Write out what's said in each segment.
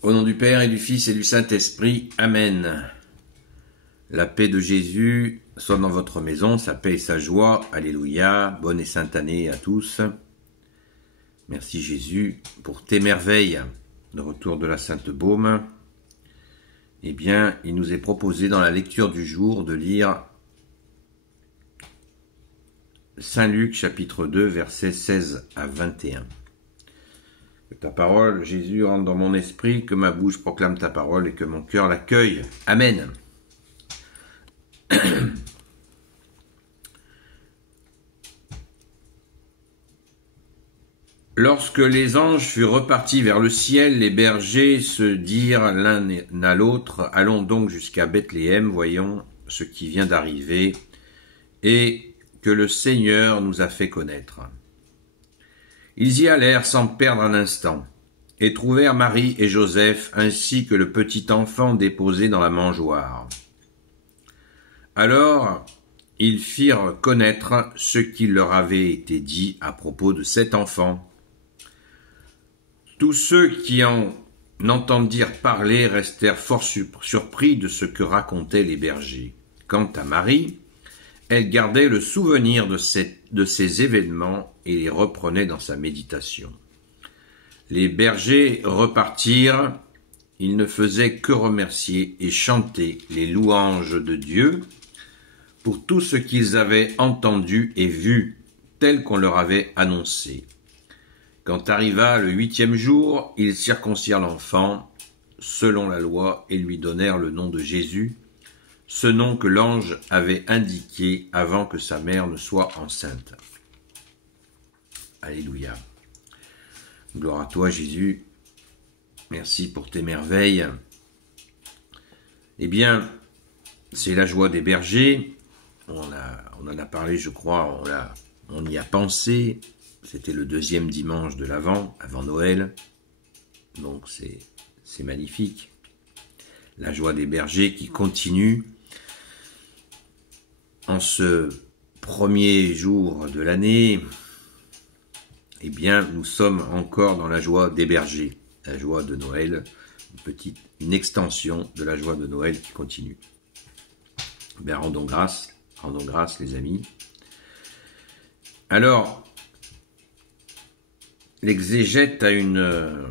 Au nom du Père et du Fils et du Saint-Esprit. Amen. La paix de Jésus soit dans votre maison, sa paix et sa joie. Alléluia. Bonne et sainte année à tous. Merci Jésus pour tes merveilles. De retour de la Sainte Baume. Eh bien, il nous est proposé dans la lecture du jour de lire Saint Luc chapitre 2 versets 16 à 21. Que ta parole, Jésus, rentre dans mon esprit, que ma bouche proclame ta parole et que mon cœur l'accueille. Amen. Lorsque les anges furent repartis vers le ciel, les bergers se dirent l'un à l'autre, « Allons donc jusqu'à Bethléem, voyons ce qui vient d'arriver et que le Seigneur nous a fait connaître. » Ils y allèrent sans perdre un instant, et trouvèrent Marie et Joseph, ainsi que le petit enfant déposé dans la mangeoire. Alors, ils firent connaître ce qui leur avait été dit à propos de cet enfant. Tous ceux qui en entendirent parler restèrent fort surpris de ce que racontaient les bergers. Quant à Marie, elle gardait le souvenir de ces événements et les reprenait dans sa méditation. Les bergers repartirent, ils ne faisaient que remercier et chanter les louanges de Dieu pour tout ce qu'ils avaient entendu et vu, tel qu'on leur avait annoncé. Quand arriva le 8e jour, ils circoncirent l'enfant, selon la loi, et lui donnèrent le nom de Jésus, ce nom que l'ange avait indiqué avant que sa mère ne soit enceinte. Alléluia. Gloire à toi, Jésus. Merci pour tes merveilles. Eh bien, c'est la joie des bergers. On en a parlé, je crois, on y a pensé. C'était le 2e dimanche de l'Avent, avant Noël. Donc c'est magnifique. La joie des bergers qui continue en ce premier jour de l'année. Eh bien, nous sommes encore dans la joie des bergers, la joie de Noël, une extension de la joie de Noël qui continue. Bien, rendons grâce les amis. Alors, l'exégète a une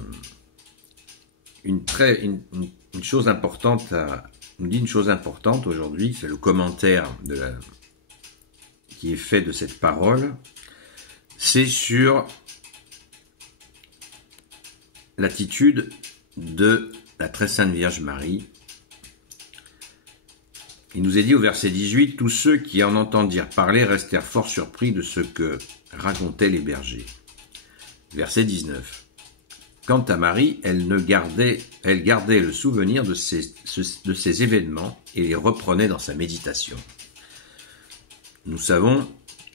chose importante nous dit une chose importante aujourd'hui, c'est le commentaire qui est fait de cette parole. C'est sur l'attitude de la très sainte Vierge Marie. Il nous est dit au verset 18, « Tous ceux qui en entendirent parler restèrent fort surpris de ce que racontaient les bergers. » Verset 19. Quant à Marie, elle gardait le souvenir de ces événements et les reprenait dans sa méditation. Nous savons,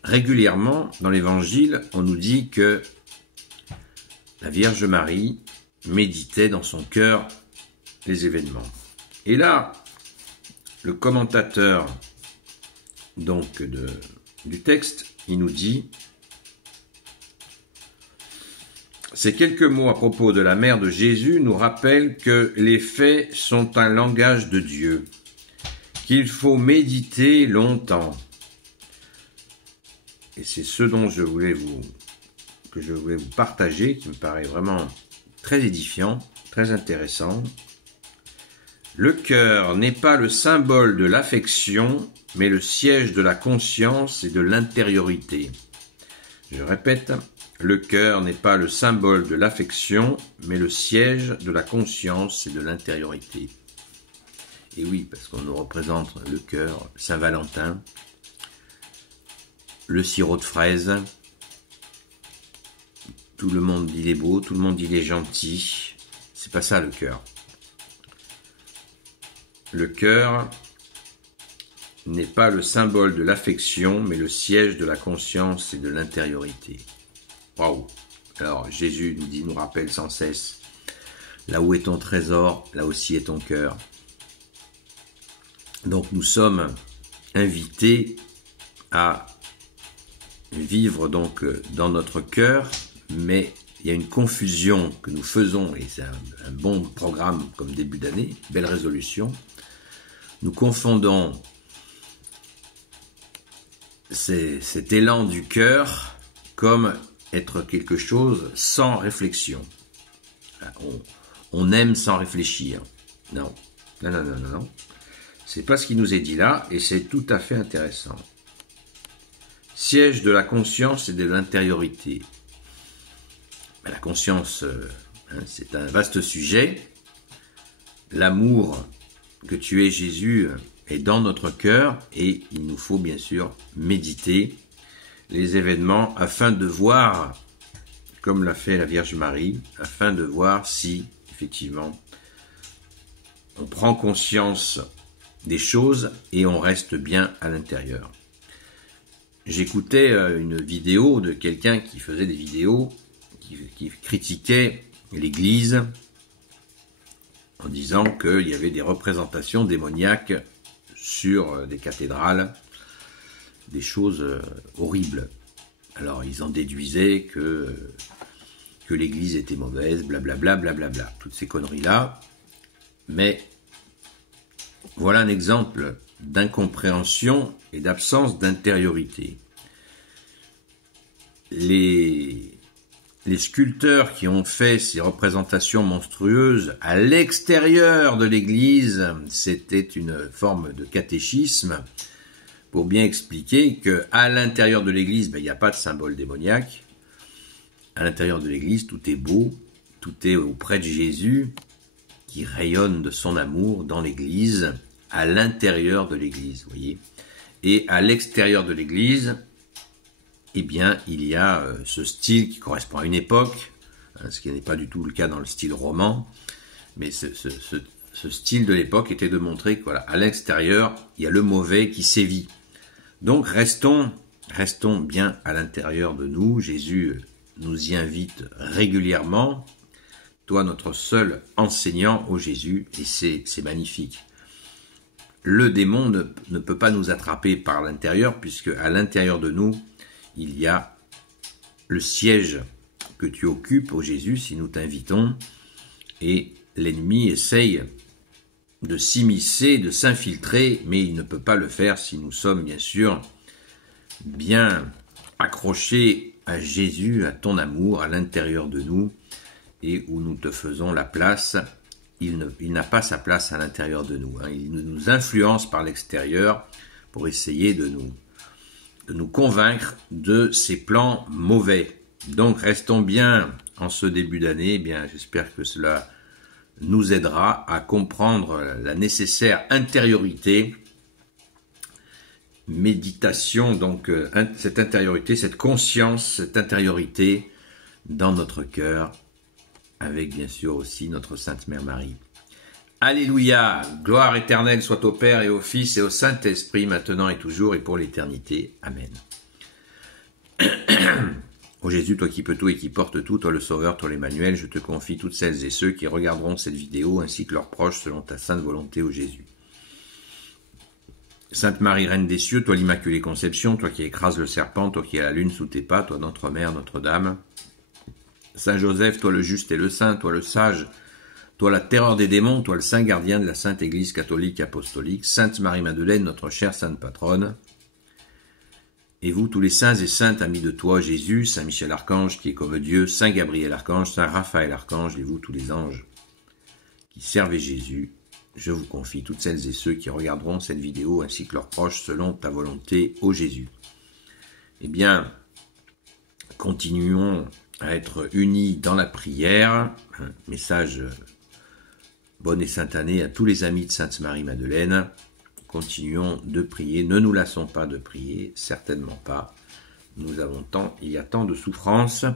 régulièrement, dans l'Évangile, on nous dit que la Vierge Marie méditait dans son cœur les événements. Et là, le commentateur donc du texte, il nous dit: ces quelques mots à propos de la mère de Jésus nous rappellent que les faits sont un langage de Dieu, qu'il faut méditer longtemps. Et c'est ce dont je voulais vous partager, qui me paraît vraiment très édifiant, très intéressant. Le cœur n'est pas le symbole de l'affection, mais le siège de la conscience et de l'intériorité. Je répète, le cœur n'est pas le symbole de l'affection, mais le siège de la conscience et de l'intériorité. Et oui, parce qu'on nous représente le cœur, Saint-Valentin, le sirop de fraise. Tout le monde dit il est beau, tout le monde dit il est gentil. C'est pas ça le cœur. Le cœur n'est pas le symbole de l'affection, mais le siège de la conscience et de l'intériorité. Waouh! Alors Jésus nous rappelle sans cesse, là où est ton trésor, là aussi est ton cœur. Donc nous sommes invités à vivre donc dans notre cœur, mais il y a une confusion que nous faisons, et c'est un bon programme comme début d'année, belle résolution. Nous confondons cet élan du cœur comme être quelque chose sans réflexion. On aime sans réfléchir. Non, non, non, non, non, non. C'est pas ce qui nous est dit là, et c'est tout à fait intéressant. Siège de la conscience et de l'intériorité. La conscience, c'est un vaste sujet. L'amour que tu es, Jésus, est dans notre cœur, et il nous faut bien sûr méditer les événements afin de voir, comme l'a fait la Vierge Marie, afin de voir si, effectivement, on prend conscience des choses et on reste bien à l'intérieur. J'écoutais une vidéo de quelqu'un qui faisait des vidéos, qui critiquait l'Église en disant qu'il y avait des représentations démoniaques sur des cathédrales, des choses horribles. Alors ils en déduisaient que l'Église était mauvaise, blablabla, blablabla, toutes ces conneries-là. Mais voilà un exemple d'incompréhension et d'absence d'intériorité. Les sculpteurs qui ont fait ces représentations monstrueuses à l'extérieur de l'église, c'était une forme de catéchisme pour bien expliquer qu'à l'intérieur de l'église, il n'y a pas de symbole démoniaque. À l'intérieur de l'église, tout est beau, tout est auprès de Jésus qui rayonne de son amour dans l'église, à l'intérieur de l'église, voyez. Et à l'extérieur de l'église, eh bien, il y a ce style qui correspond à une époque, ce qui n'est pas du tout le cas dans le style roman, mais ce style de l'époque était de montrer que, voilà, à l'extérieur, il y a le mauvais qui sévit. Donc, restons bien à l'intérieur de nous. Jésus nous y invite régulièrement. Toi, notre seul enseignant, ô Jésus, et c'est magnifique. Le démon ne peut pas nous attraper par l'intérieur, puisque à l'intérieur de nous, il y a le siège que tu occupes, ô Jésus, si nous t'invitons, et l'ennemi essaye de s'immiscer, de s'infiltrer, mais il ne peut pas le faire si nous sommes bien sûr bien accrochés à Jésus, à ton amour, à l'intérieur de nous, et où nous te faisons la place. Il n'a pas sa place à l'intérieur de nous. Il nous influence par l'extérieur pour essayer de nous convaincre de ses plans mauvais. Donc restons bien en ce début d'année. Eh bien, j'espère que cela nous aidera à comprendre la nécessaire intériorité, méditation, donc cette intériorité, cette conscience, cette intériorité dans notre cœur, avec bien sûr aussi notre Sainte Mère Marie. Alléluia, gloire éternelle soit au Père et au Fils et au Saint-Esprit, maintenant et toujours et pour l'éternité. Amen. Ô Jésus, toi qui peux tout et qui portes tout, toi le Sauveur, toi l'Emmanuel, je te confie toutes celles et ceux qui regarderont cette vidéo ainsi que leurs proches selon ta sainte volonté, ô Jésus. Sainte Marie, Reine des cieux, toi l'Immaculée Conception, toi qui écrases le serpent, toi qui as la lune sous tes pas, toi notre Mère, Notre-Dame. Saint Joseph, toi le juste et le saint, toi le sage, toi la terreur des démons, toi le saint gardien de la Sainte Église catholique apostolique, Sainte Marie-Madeleine, notre chère sainte patronne, et vous tous les saints et saintes amis de toi, Jésus, Saint Michel Archange qui est comme Dieu, Saint Gabriel Archange, Saint Raphaël Archange, et vous tous les anges qui servez Jésus, je vous confie toutes celles et ceux qui regarderont cette vidéo ainsi que leurs proches selon ta volonté, ô Jésus. Eh bien, continuons à être unis dans la prière. Message bonne et sainte année à tous les amis de Sainte Marie-Madeleine. Continuons de prier, ne nous lassons pas de prier, certainement pas. Il y a tant de souffrances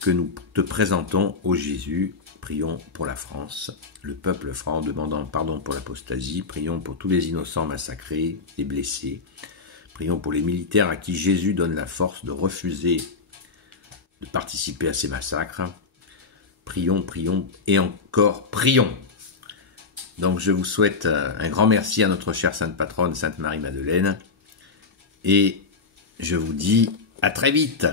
que nous te présentons, ô Jésus. Prions pour la France, le peuple franc, demandant pardon pour l'apostasie. Prions pour tous les innocents massacrés et blessés. Prions pour les militaires à qui Jésus donne la force de refuser de participer à ces massacres. Prions, prions et encore prions. Donc je vous souhaite un grand merci à notre chère Sainte Patronne, Sainte Marie-Madeleine. Et je vous dis à très vite.